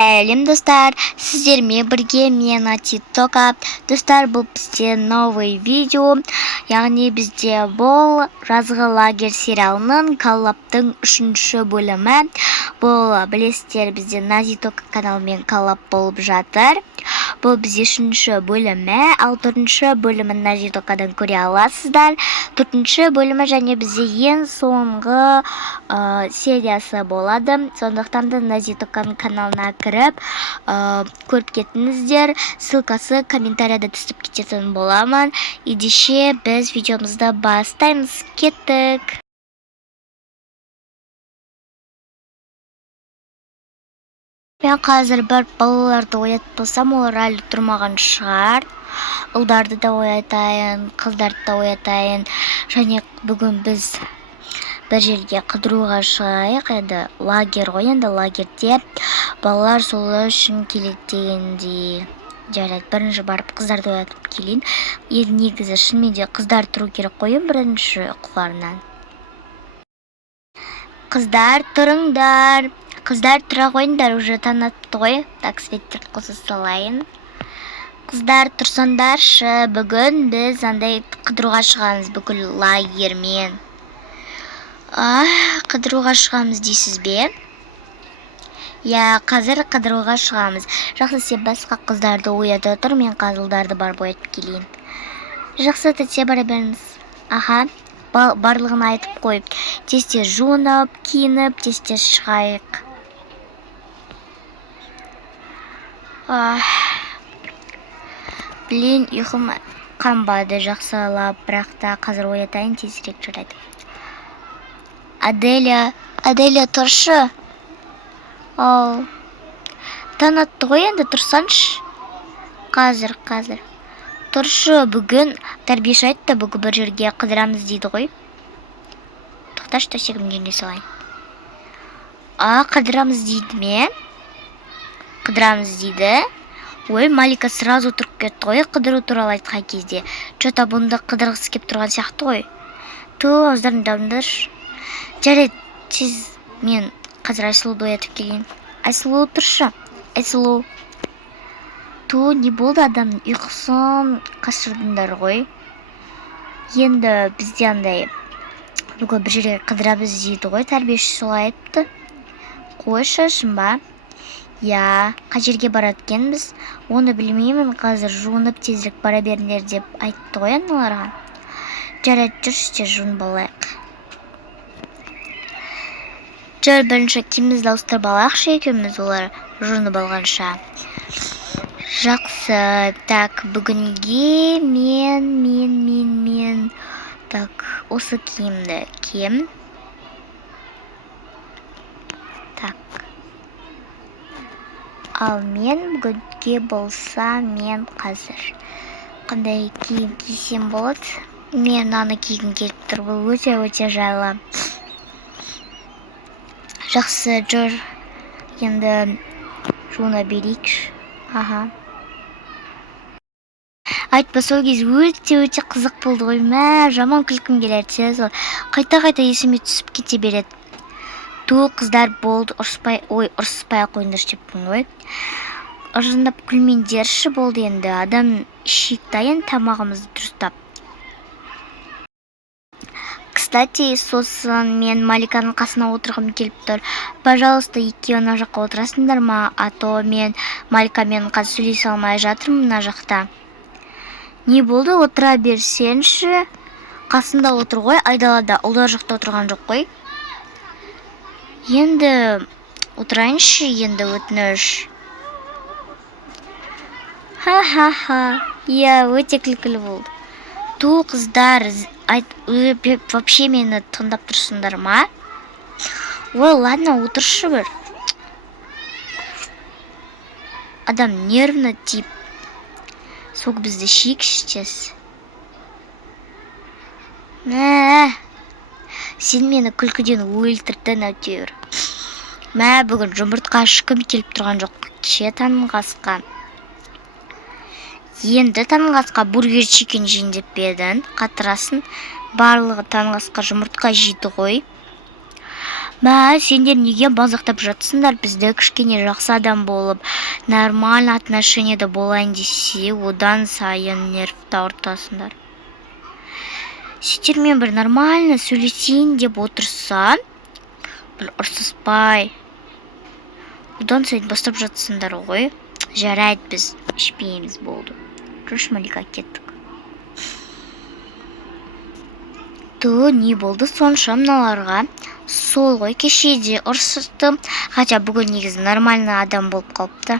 Сәлем достар, сіздермен бірге мен Атитока. Достар, бұл бізде новый видео, яғни бізде бұл жазғы лагерь сериалының коллаптың 3-ші бөлімі. Бұл білесіздер, бізде Назитока каналымен коллап болып жатыр. Бұл бізде 3-ші бөлімі, ал 4-ші бөлімін Назитокадан көре аласыздар. 4-ші бөлімі және бізде ең соңғы сериясы болады. Сондықтан да Назитоканың каналына кіріп көріп кетіңіздер. Ссылкасы комментарияда түсіп кететін боламын. Ендеше біз видеомызды бастаймыз. Кеттік. Мен қазір бір балаларды оятып болсам, олар әлі тұрмаған шығар. Ұлдарды да оятайын, қыздарды да оятайын. Және бүгін біз бір жерге қыдыруға шығайық. Енді лагерь ғой, енді лагерьде балалар сол үшін келеді дегендей. Жарайды, бірінші барып қыздарды оятып келейін. Енді негізі шынымен де қыздар тұру керек қой, бірінші ұйқыларынан. Қыздар, тұрыңдар. Қыздар, тұра қойыңдар, уже таң атты ғой. Так, светтерді қоса салайын. Қыздар, тұрсаңдаршы, бүгін біз андай қыдыруға шығамыз бүкіл лагерьмен. Қыдыруға шығамыз дейсіз бе? Я, қазір қыдыруға шығамыз. Жақсы, сен басқа қыздарды оята тұр, мен қазылдарды барып оятып келейін. Жақсы, тәте бара беріңіз. Аха, барлығын айтып қойып, тез-тез жуынып, киініп, тез-тез шығайық. Блин, ұйқым қанбады, жақсылап, бірақ та қазір оятайын, тезірек жарайды. Аделя, тұршы. Таң атты ғой, енді тұрсаншы. Қазір. Тұршы, бүгін тәрбиеші айтты, бүгін бір жерге қыдырамыз дейді ғой. Тоқташы, төсегім жеріне салайын. Қыдырамыз дейді ме? Қыдырамыз дейді. Ой, Малика сразу тұрып кетті ғой, қыдыру туралы айтқан кезде. Что-то бұнда қыдырғысы кеп тұрған сияқты ғой. Ауыздарың дауындаршы. Жарайды, тез мен қазір Айсұлуды оятып келейін. Айсұлу, тұршы. Айсұлу. Не болды, адамның ұйқысын қашырдыңдар ғой. Енді бізде андай бүгін бір жерге қыдырамыз дейді ғой, тәрбиеші солай айтты. Қойшы, шын ба? Я, қай жерге барады екенбіз? Оны білмеймін, қазір жуынып тезірек бара беріңдер деп айтты ғой аналарға. Жарайды, жүрші, жуынып алайық. Жүр, бірінші киімімізді ауыстырып алайықшы екеуміз, олар жуынып алғанша. Жақсы, так, бүгінге мен так, осы киімді кием. Так. Ал мен бүгінге болса, мен қазір қандай киім кисем болады? Мен аны кигім келіп тұр, бұл өте жайлы. Жақсы, жүр. Енді жуына берейікші. Аха. Айтпа, сол кез өте қызық болды ғой. Жаман күлкім келеді, сол. Қайта есіме түсіп кете береді. Қыздар болды, ұрыспай қойыңдар деппін ғой. Ұржындап күлмендерші болды енді. Адам шектайын тамағымызды дұрыстап. Кстати, сосын мен Маликаның қасына отырғым келіп тұр. Пожалуйста, екеуі мына жаққа отырасыңдар ма? А то мен Маликамен қазір сөйлесе алмай жатырмын мына жақта. Не болды, отыра берсенші. Қасында отыр ғой, айдалада. Ұлдар жақта отырған жоқ қой. Енді отырайыншы, енді өтініш. Ха-ха-ха. Я, өте күлкілі болды. Қыздар, вообще мені тыңдап тұрсыңдар ма? Ой, ладно, отыршы бір. Адам нервно тип. Соқ бізді шекшітес. Сен мені күлкіден өлтірдің әйтеуір. Бүгін жұмыртқа ішкім келіп тұрған жоқ. Таңғасқа. Енді таңғасқа бургер чикен жейін деп едің. Қатырасын. Барлығы таңғасқа жұмыртқа жейді ғой. Сендер неге мазақтап жатсыңдар? Бізді кішкене жақсы адам болып, нормально отношениеде болайын десе, одан сайын нервті ауыртасыңдар. Сендермен бір нормально сөйлесейін деп отырса, бір ұрсыспай, одан сайын бастап жатсыңдар ғой. Жарайды, біз ішпейміз, болды. Жүрші, Малика, кеттік. Не болды сонша мыналарға? Сол ғой, кешеде ұрсысты. Хотя бүгін негізі нормальный адам болып қалыпты.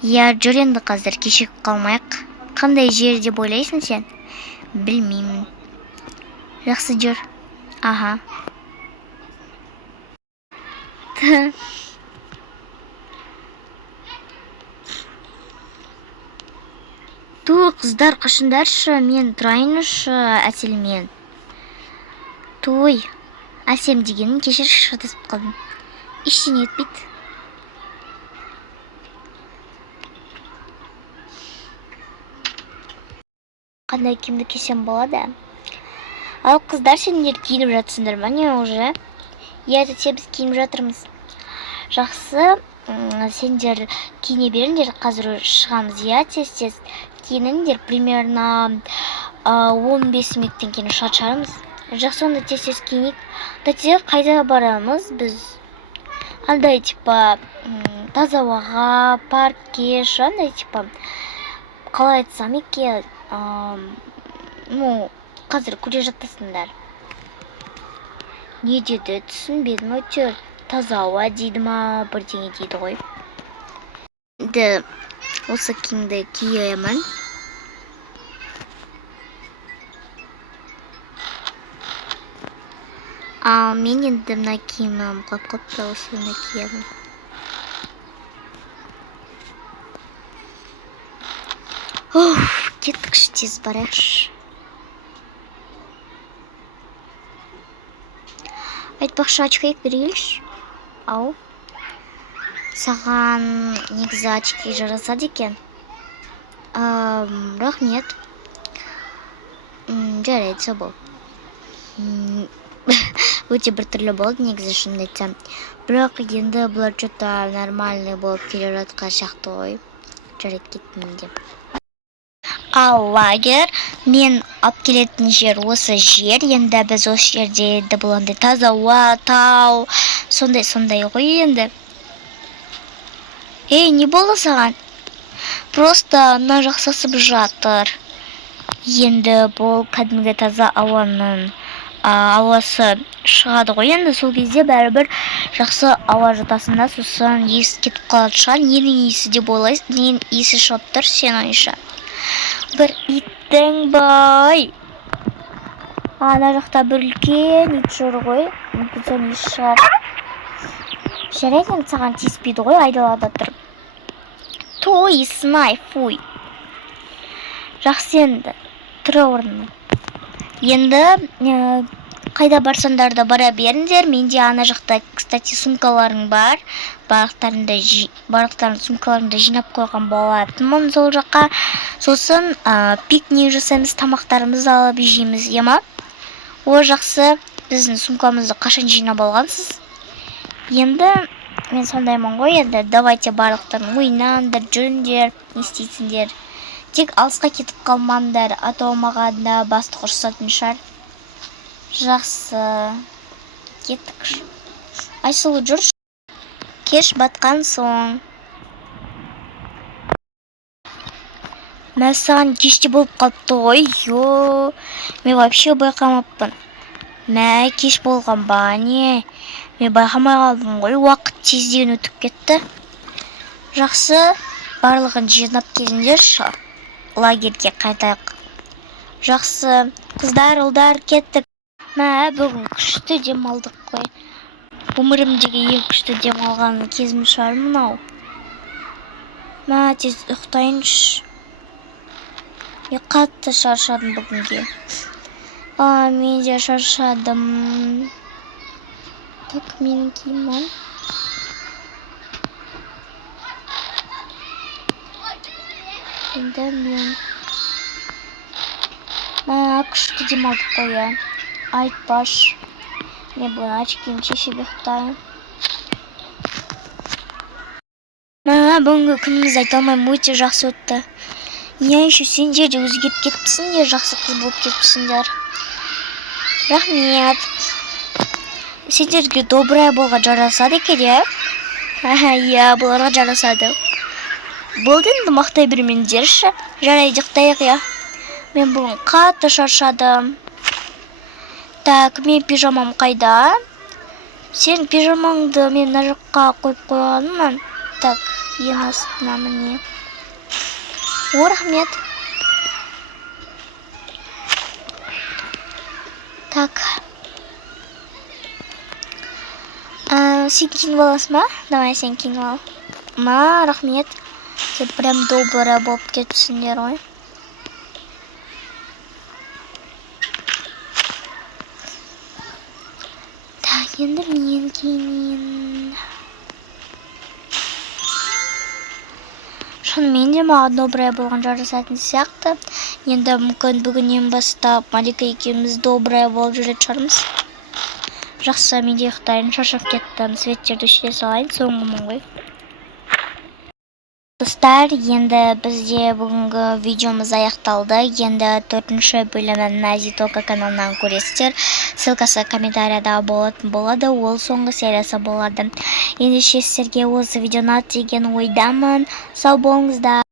Жүр енді қазір, кешігіп қалмайық. Қандай жер деп ойлайсың сен? Білмеймін. Жақсы жүр. Аха. Қыздар қашындаршы, мен тұрайыншы Әселмен. Әсем дегенін кешірші, шатасып қалдым. Ештеңе етпейді. Қандай киімді кисем болады? Ал қыздар, сендер киініп жатсыңдар ма не уже? Тете біз киініп жатырмыз. Жақсы, сендер киіне беріңдер, қазір шығамыз. Тез киініңдер, примерно 15 минуттен кейін шығармыз. Жақсы, онда тез киінейік. Тете, қайда барамыз біз? Андай таза ауаға, паркке, андай қалай айтсам екен, қазір көре жатасыңдар. Не деді, түсінбедім өтер. Таза ауа дейді ма, бірдеңе дейді ғой. Осы киімді киемін. Мен енді мына киімім қап-қапта, осыны киемін. Кеттікші, тез барайықшы. Айтпақшы, очкайық берейінші. Ау. Саған негізі очки жарасады екен. Рахмет. Жарайды, сол бол. Өте бір түрлі болды, негізі шынымды айтсам. Бірақ енді бұлар жота нормальный болып келе жатқан сияқты ғой. Жарайды, кеттім деп. Ал лагер, мен алып келетін жер осы жер. Енді біз осы жерде еді болғандай таза ауа, тау, сондай ғой енді. Не болды саған? Просто ана жақсасып жатыр. Енді бұл кәдімгі таза ауаның ауасы шығады ғой. Енді сол кезде бәрібір жақсы ауа жатасында, сосын есі кетіп қалады шығар. Ненің есі деп ойлайсың? Ненің есі шығып тұр сен ойынша? Бір иттің бай. Ана жақта бір үлкен ит жүр ғой. Мүмкін есі шығар. Жарайды, саған тиіспейді ғой, айдалада тұрып. Снай, фуй. Жақсы, енді тұра орнына. Енді қайда барсаңдар да бара беріңдер. Менде ана жақта, кстати, сумкаларың бар. Барлықтарын сумкаларыңды жинап қойған болатынмын сол жаққа. Сосын пикник жасаймыз, тамақтарымызды алып жейміз, ема? О, жақсы, біздің сумкамызды қашан жинап алғансыз? Енді мен сондаймын ғой, енді давайте барлықтарын ойнаңдар, жүріңдер, не істейсіңдер. Тек алысқа кетіп қалмаңдар, атау маған да басты ұрсатын шығар. Жақсы, кеттік. Айсұлу, жүрші. Кеш батқан соң. Мен саған кеште болып қалыпты ғой, мен вообще байқамаппын. Кеш болған ба, не? Мен байқамай қалдым ғой, уақыт тезден өтіп кетті. Жақсы, барлығын жинап келіңдерші. Лагерге қайтайық. Жақсы, қыздар, ұлдар, кеттік. Бүгін күшті демалдық қой. Өмірімдегі ең күшті демалған кезім шығар мынау. Тез ұйықтайыншы. Мен қатты шаршадым бүгінге. Мен де шаршадым. Так, менің киімім. Енді мен күшті демалдық қой, айтпаш. Мен бүгін очкиімді шешіп ұйықтайын. Бүгінгі күніміз айта алмаймын, өте жақсы өтті. Я еще сендер де өзгеріп кетіпсіңдер, жақсы қыз болып кетіпсіңдер. Рахмет. Сендерге добрая болға жарасады екен, иә? Иә, бұларға жарасады. Болды енді мақтай бермеңдерші. Жарайды ұйықтайық, иә. Мен бүгін қатты шаршадым. Так, мен пижамам қайда? Сен пижамаңды мен мына жаққа қойып қойғанмын. Так, ең астына міне. Рахмет. Так. Сен киініп аласың ба? Давай сен киініп ал. Рахмет. Сен прям добрая болып кетіпсіңдер ғой. Так, енді мен киінейін. Шынымен де маған добрая болған жарасатын сияқты. Енді мүмкін бүгіннен бастап Малика екеуміз добрая болып жүретін шығармыз. Жақсы, мен де ұйықтайын, шаршап кеттім. Светтерді өшіре салайын, соңғымын ғой. Достар, енді бізде бүгінгі видеомыз аяқталды. Енді 4-ші бөлімін Назитока каналынан көресіздер. Ссылкасы комментарияда болады, ол соңғы сериясы болады. Ендеше сіздерге осы видеоны деген ойдамын. Сау болыңыздар.